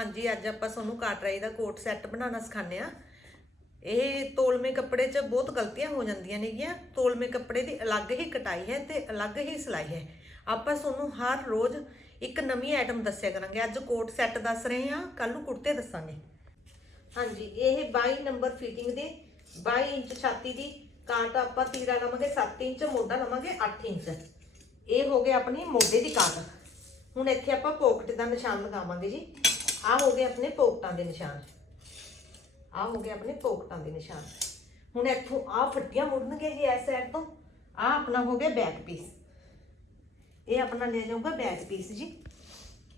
ਹਾਂਜੀ, ਅੱਜ ਆਪਾਂ ਤੁਹਾਨੂੰ ਕਾਟਰਾਈ ਦਾ ਕੋਟ ਸੈੱਟ ਬਣਾਉਣਾ ਸਿਖਾਉਂਦੇ ਆ ਇਹ ਤੋਲਮੇ ਕੱਪੜੇ 'ਚ ਬਹੁਤ ਗਲਤੀਆਂ ਹੋ ਜਾਂਦੀਆਂ ਨੇਗੀਆਂ। ਤੋਲਮੇ ਕੱਪੜੇ ਦੀ ਅਲੱਗ ਹੀ ਕਟਾਈ ਹੈ ਤੇ ਅਲੱਗ ਹੀ ਸਿਲਾਈ ਹੈ। ਆਪਾਂ ਤੁਹਾਨੂੰ ਹਰ ਰੋਜ਼ ਇੱਕ ਨਵੀਂ ਆਈਟਮ ਦੱਸਿਆ ਕਰਾਂਗੇ। ਅੱਜ ਕੋਟ ਸੈੱਟ ਦੱਸ ਰਹੇ ਹਾਂ ਕੱਲ ਨੂੰ ਕੁੜਤੇ ਦੱਸਾਂਗੇ। ਹਾਂਜੀ, ਇਹ 22 ਨੰਬਰ ਫਿਟਿੰਗ ਦੇ 22 ਇੰਚ ਛਾਤੀ ਦੀ ਕਾਟ ਆਪਾਂ ਤੀਰਾ ਲਵਾਂਗੇ 7 ਇੰਚ, ਮੋਢਾ ਲਵਾਂਗੇ 8 ਇੰਚ। ਇਹ ਹੋ ਗਏ ਆਪਣੀ ਮੋਢੇ ਦੀ ਕਾਟ। ਹੁਣ ਇੱਥੇ ਆਪਾਂ ਪੋਕਟ ਦਾ ਨਿਸ਼ਾਨ ਲਗਾਵਾਂਗੇ ਜੀ। ਆਹ ਹੋ ਗਏ ਆਪਣੇ ਪੋਕਟਾਂ ਦੇ ਨਿਸ਼ਾਨ। ਆਹ ਹੋ ਗਏ ਆਪਣੇ ਪੋਕਟਾਂ ਦੇ ਨਿਸ਼ਾਨ। ਹੁਣ ਇੱਥੋਂ ਆਹ ਫੱਟੀਆਂ ਮੁੜਨਗੇ ਜੀ ਇਸ ਸਾਈਡ ਤੋਂ। ਆਹ ਆਪਣਾ ਹੋ ਗਿਆ ਬੈਕ ਪੀਸ ਇਹ ਆਪਣਾ ਲੈ ਜਾਊਗਾ ਬੈਕ ਪੀਸ ਜੀ।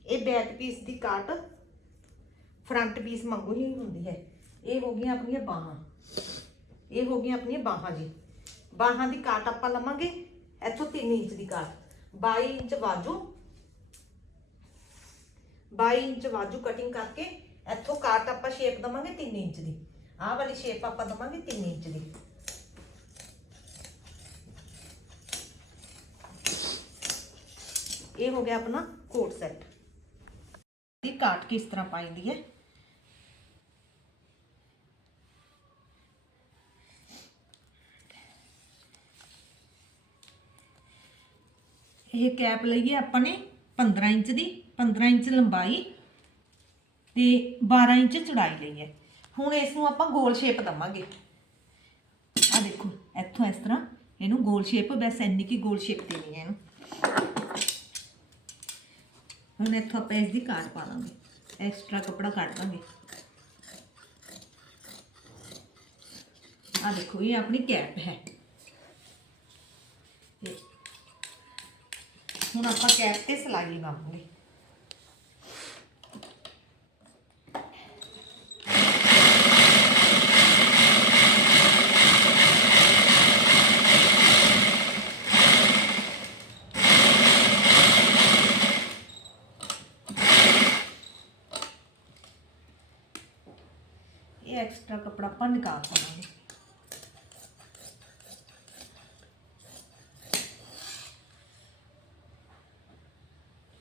ਇਹ ਬੈਕ ਪੀਸ ਦੀ ਕਾਟ ਫਰੰਟ ਪੀਸ ਵਾਂਗੂ ਹੀ ਹੁੰਦੀ ਹੈ। ਇਹ ਹੋ ਗਈਆਂ ਆਪਣੀਆਂ ਬਾਹਾਂ। ਇਹ ਹੋ ਗਈਆਂ ਆਪਣੀਆਂ ਬਾਹਾਂ ਜੀ। ਬਾਹਾਂ ਦੀ ਕਾਟ ਆਪਾਂ ਲਵਾਂਗੇ। ਇੱਥੋਂ 3 ਇੰਚ ਦੀ ਕਾਟ 22 ਇੰਚ ਬਾਜੂ 22 ਇੰਚ ਵਾਜੂ ਕਟਿੰਗ ਕਰਕੇ ਇੱਥੋਂ ਕਾਟ ਆਪਾਂ ਸ਼ੇਪ ਦਵਾਂਗੇ 3 ਇੰਚ ਦੀ। ਆਹ ਵਾਲੀ ਸ਼ੇਪ ਆਪਾਂ ਦਵਾਂਗੇ 3 ਇੰਚ ਦੀ। ਇਹ ਹੋ ਗਿਆ ਆਪਣਾ ਕੋਟ ਸੈੱਟ ਦੀ ਕਾਟ ਕਿਸ ਤਰ੍ਹਾਂ ਪਾਈਂਦੀ ਹੈ? ਇਹ ਕੈਪ ਲਈਏ ਆਪਾਂ ਨੇ 15 ਇੰਚ ਦੀ। 15 ਇੰਚ ਲੰਬਾਈ ਤੇ 12 ਇੰਚ ਚੌੜਾਈ ਲਈ ਹੈ। ਹੁਣ ਇਸ ਨੂੰ ਆਪਾਂ ਗੋਲ ਸ਼ੇਪ ਦਵਾਂਗੇ। ਆ ਦੇਖੋ, ਇੱਥੋਂ ਇਸ ਤਰ੍ਹਾਂ ਇਹਨੂੰ ਗੋਲ ਸ਼ੇਪ, ਬਸ ਇੰਨੀ ਕੀ ਗੋਲ ਸ਼ੇਪ ਦੇਣੀ ਹੈ ਇਹਨੂੰ। ਹੁਣ ਇੱਥੋਂ ਆਪਾਂ ਇਸ ਦੀ ਕਾਟ ਪਾ ਦਾਂਗੇ ਐਕਸਟਰਾ ਕੱਪੜਾ ਕੱਢ ਦਾਂਗੇ ਆ ਦੇਖੋ, ਇਹ ਆਪਣੀ ਕੈਪ ਹੈ। ਹੁਣ ਆਪਾਂ ਕੈਪ ਤੇ ਸਿਲਾਈ ਲਗਾਵਾਂਗੇ ਇਹ ਐਕਸਟਰਾ ਕੱਪੜਾ ਆਪਾਂ ਨਿਕਾਲ ਪਾਵਾਂਗੇ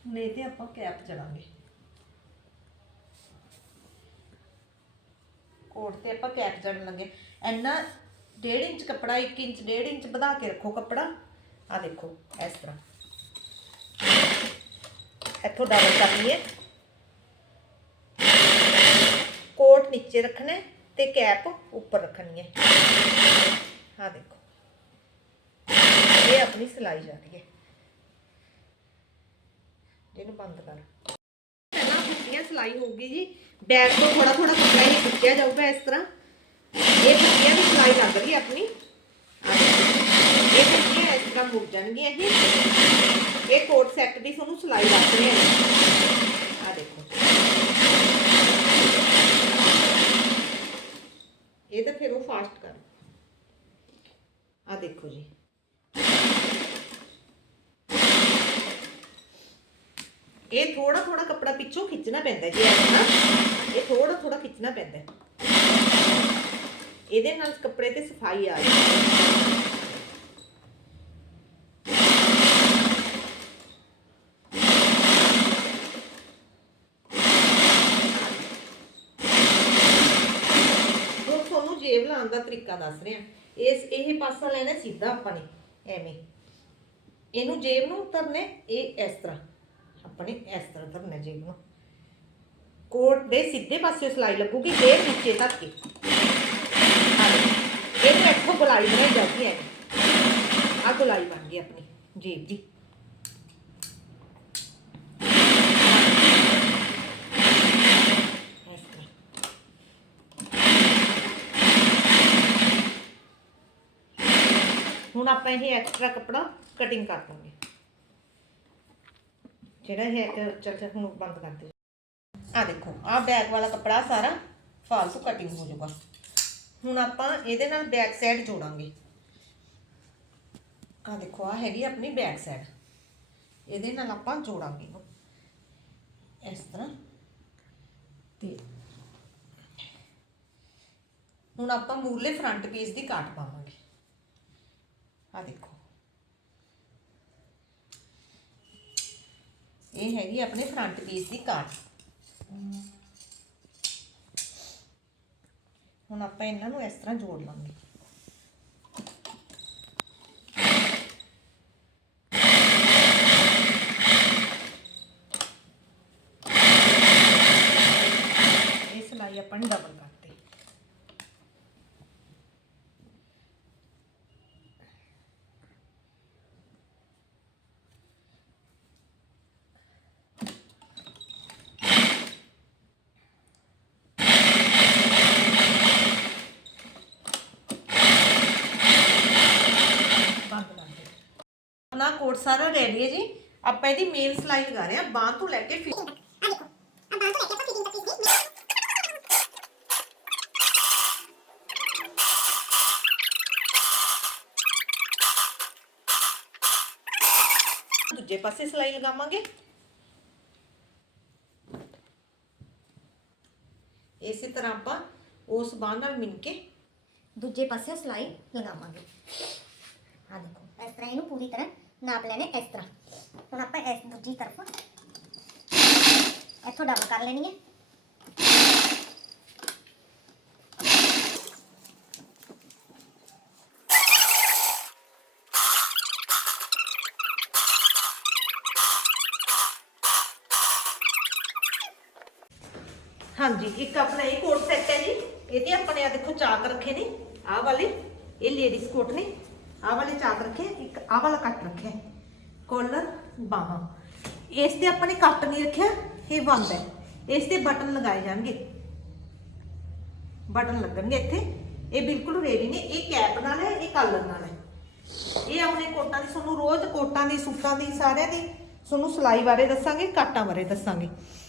ਹੁਣ ਇਹ ਤੇ ਆਪਾਂ ਕੈਪ ਚੜਾਂਗੇ ਕੋਟ ਤੇ ਆਪਾਂ ਕੈਪ ਚੜਨ ਲੱਗੇ ਇੰਨਾ 1.5 ਇੰਚ ਕੱਪੜਾ 1 ਇੰਚ 1.5 ਇੰਚ ਵਧਾ ਕੇ ਰੱਖੋ ਕੱਪੜਾ ਆ ਦੇਖੋ ਇਸ ਤਰ੍ਹਾਂ ਇੱਥੋਂ ਡਬਲ ਕਰ ਲਈਏ ਕੋਟ ਨੀਚੇ ਰੱਖਣਾ ਹੈ ਤੇ ਕੈਪ ਉੱਪਰ ਰੱਖਣੀ ਹੈ। ਆ ਦੇਖੋ। ਇਹ ਆਪਣੀ ਸਿਲਾਈ ਜਾ ਰਹੀ ਹੈ। ਇਹਨੂੰ ਬੰਦ ਕਰ। ਪਹਿਲਾਂ ਫੁੱਟੀਆਂ ਸਿਲਾਈ ਹੋਊਗੀ ਜੀ। ਬੈਕ ਤੋਂ ਥੋੜਾ ਥੋੜਾ ਕੱਪੜਾ ਹੀ ਖਿੱਚਿਆ ਜਾਊਗਾ ਇਸ ਤਰ੍ਹਾਂ। ਇਹ ਫੁੱਟੀਆਂ ਦੀ ਸਿਲਾਈ ਲੱਗ ਰਹੀ ਹੈ ਆਪਣੀ। ਇਹ ਫੁੱਟੀਆਂ ਇਸ ਤਰ੍ਹਾਂ ਮੁੜ ਜਾਣਗੀਆਂ ਇਹ। ਇਹ ਕੋਟ ਸੈੱਟ ਦੀ ਤੁਹਾਨੂੰ ਸਿਲਾਈ ਲੱਗ ਰਹੀ ਹੈ। ਆ ਦੇਖੋ ਇਹ ਤਾਂ ਫਿਰ ਉਹ ਫਾਸਟ ਕਰ। ਆ ਦੇਖੋ ਜੀ। ਇਹ ਥੋੜਾ ਥੋੜਾ ਕੱਪੜਾ ਪਿੱਛੋਂ ਖਿੱਚਣਾ ਪੈਂਦਾ ਜੀ, ਇਹ ਨਾ। ਇਹ ਥੋੜਾ ਥੋੜਾ ਖਿੱਚਣਾ ਪੈਂਦਾ। ਇਹਦੇ ਨਾਲ ਕੱਪੜੇ ਤੇ ਸਫ਼ਾਈ ਆ ਜਾਂਦੀ ਹੈ ਹੁਣ ਤੁਹਾਨੂੰ ਦਾ ਤਰੀਕਾ ਦੱਸ ਰਿਹਾ ਇਸ, ਇਹ ਪਾਸਾ ਲੈਣਾ ਸਿੱਧਾ ਆਪਾਂ ਨੇ, ਐਵੇਂ। ਇਹਨੂੰ ਜੇਬ ਨੂੰ ਉਤਰਨੇ, ਇਹ ਇਸ ਤਰ੍ਹਾਂ। ਆਪਣੇ ਇਸ ਤਰ੍ਹਾਂ ਧਰਨਾ ਜੇਬ ਨੂੰ। ਕੋਟ ਦੇ ਸਿੱਧੇ ਪਾਸੇ ਸਿਲਾਈ ਲੱਗੂਗੀ ਜੇਬ ਨੀਚੇ ਤੱਕ ਕੇ। ਆਹ ਇਹਨੂੰ ਇੱਥੋਂ ਗੁਲਾਈ ਬਣਾਈ ਜਾਂਦੀ ਹੈ ਆ ਗੁਲਾਈ ਬਣ ਗਈ ਆਪਣੀ ਜੇਬ ਦੀ ਇਸ ਤਰ੍ਹਾਂ ਹੁਣ ਆਪਾਂ ਇਹ ਐਕਸਟਰਾ ਕੱਪੜਾ ਕਟਿੰਗ ਕਰ ਦਾਂਗੇ ਜਿਹੜਾ ਇਹ ਚੱਲ ਚੱਲ ਹੁਣ ਬੰਦ ਕਰ ਦੇ ਆ ਦੇਖੋ ਆ ਬੈਕ ਵਾਲਾ ਕੱਪੜਾ ਸਾਰਾ ਫਾਲਤੂ ਕਟਿੰਗ ਹੋ ਜਾਊਗਾ। ਹੁਣ ਆਪਾਂ ਇਹਦੇ ਨਾਲ ਬੈਕ ਸਾਈਡ ਜੋੜਾਂਗੇ। ਆ ਦੇਖੋ ਆ ਹੈਗੀ ਆਪਣੀ ਬੈਕ ਸਾਈਡ ਇਹਦੇ ਨਾਲ ਆਪਾਂ ਜੋੜਾਂਗੇ ਇਸ ਤਰ੍ਹਾਂ। ਤੇ ਹੁਣ ਆਪਾਂ ਮੂਰਲੇ ਫਰੰਟ ਪੀਸ ਦੀ ਕਾਟ ਪਾਵਾਂਗੇ। ਆ ਦੇਖੋ। ਇਹ ਹੈਗੀ ਆਪਣੇ ਫਰੰਟ ਪੀਸ ਦੀ ਕਾਟ ਹੁਣ ਆਪਾਂ ਇਹਨਾਂ ਨੂੰ ਇਸ ਤਰ੍ਹਾਂ ਜੋੜ ਲਾਂਗੇ। ਇਹ ਸਲਾਈ ਆਪਾਂ ਨੇ ਡਬਲ ਕਰ ਕੋਟ ਸਾਰਾ ਰੈਡੀ ਹੈ ਜੀ। ਆਪਾਂ ਇਹਦੀ ਮੇਨ ਸਿਲਾਈ ਲਗਾ ਰਹੇ ਹਾਂ, ਬਾਂਹ ਤੋਂ ਲੈ ਕੇ ਫਿਰ ਦੂਜੇ ਪਾਸੇ ਸਿਲਾਈ ਲਗਾਵਾਂਗੇ। ਇਸੇ ਤਰ੍ਹਾਂ ਆਪਾਂ ਉਸ ਬਾਂਹ ਨਾਲ ਮਿਲ ਕੇ ਦੂਜੇ ਪਾਸੇ ਸਿਲਾਈ ਲਗਾਵਾਂਗੇ। ਆ ਦੇਖੋ, ਇਸ ਤਰ੍ਹਾਂ ਇਹਨੂੰ ਪੂਰੀ ਤਰ੍ਹਾਂ ਨਾਪ ਲੈਣੇ ਇਸ ਤਰ੍ਹਾਂ ਹੁਣ ਆਪਾਂ ਇਸ ਦੂਜੀ ਤਰਫ ਇੱਥੋਂ ਡਬਲ ਕਰ ਲੈਣੀ ਹੈ ਹਾਂਜੀ ਇੱਕ ਆਪਣਾ ਇਹ ਕੋਟ ਸੈੱਟ ਹੈ ਜੀ ਇਹਦੇ ਆਪਣੇ ਆ ਦੇਖੋ ਚਾਕ ਰੱਖੇ ਨੇ ਆਹ ਵਾਲੇ ਇਹ ਲੇਡੀਜ਼ ਕੋਟ ਨੇ ਆਹ ਵਾਲੇ ਚਾਕ ਰੱਖੇ ਇੱਕ ਆਹ ਵਾਲਾ ਕੱਟ ਰੱਖਿਆ ਕੋਲਰ ਬਾਹਾਂ ਇਸ ਤੇ ਆਪਣੇ ਕੱਟ ਨਹੀਂ ਰੱਖਿਆ ਇਹ ਬੰਦ ਹੈ ਇਸ ਤੇ ਬਟਨ ਲਗਾਏ ਜਾਣਗੇ ਬਟਨ ਲੱਗਣਗੇ ਇੱਥੇ ਇਹ ਬਿਲਕੁਲ ਰੈਡੀ ਨੇ ਇਹ ਕੈਪ ਨਾਲ ਹੈ ਇਹ ਕਾਲਰ ਨਾਲ ਹੈ ਇਹ ਆਪਣੇ ਕੋਟਾਂ ਦੀ ਤੁਹਾਨੂੰ ਰੋਜ਼ ਕੋਟਾਂ ਦੀ ਸੂਟਾਂ ਦੀ ਸਾਰਿਆਂ ਦੀ ਤੁਹਾਨੂੰ ਸਿਲਾਈ ਬਾਰੇ ਦੱਸਾਂਗੇ ਕਾਟਾਂ ਬਾਰੇ ਦੱਸਾਂਗੇ